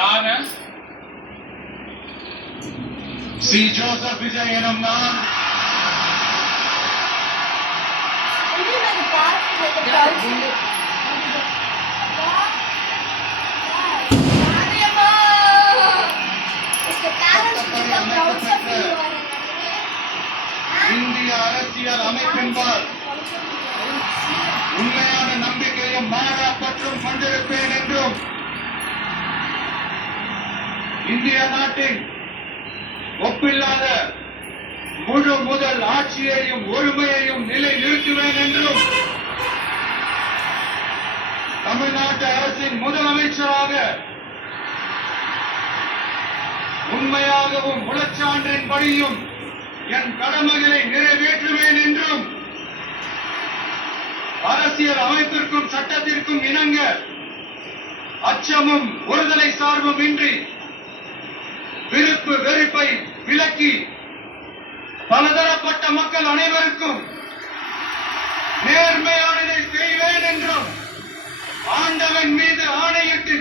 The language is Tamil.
நான் சி. ஜோசப் விஜய் எனும் நான் இந்திய அரசியல் அமைப்பின்பால் உண்மையான நம்பிக்கையும் மாறாப்பற்றும் கொண்டிருப்பேன் என்றும் இந்திய நாட்டின் ஒப்பில்லாத முழு முதல் ஆட்சியையும் ஒருமையையும் நிலை நிறுத்துவேன் என்றும் தமிழ்நாட்டு அரசின் முதலமைச்சராக உண்மையாகவும் முழச்சான்றின்படியும் என் கடமைகளை நிறைவேற்றுவேன் என்றும் அரசியல் அமைப்பிற்கும் சட்டத்திற்கும் இணங்க அச்சமும் ஒருதலை சார்பும் இன்றி விருப்பு வெறுப்பை விலக்கி பலதரப்பட்ட மக்கள் அனைவருக்கும் நேர்மையானதை செய்வேன் என்றும் ஆண்டவன் மீது ஆணையிட்டு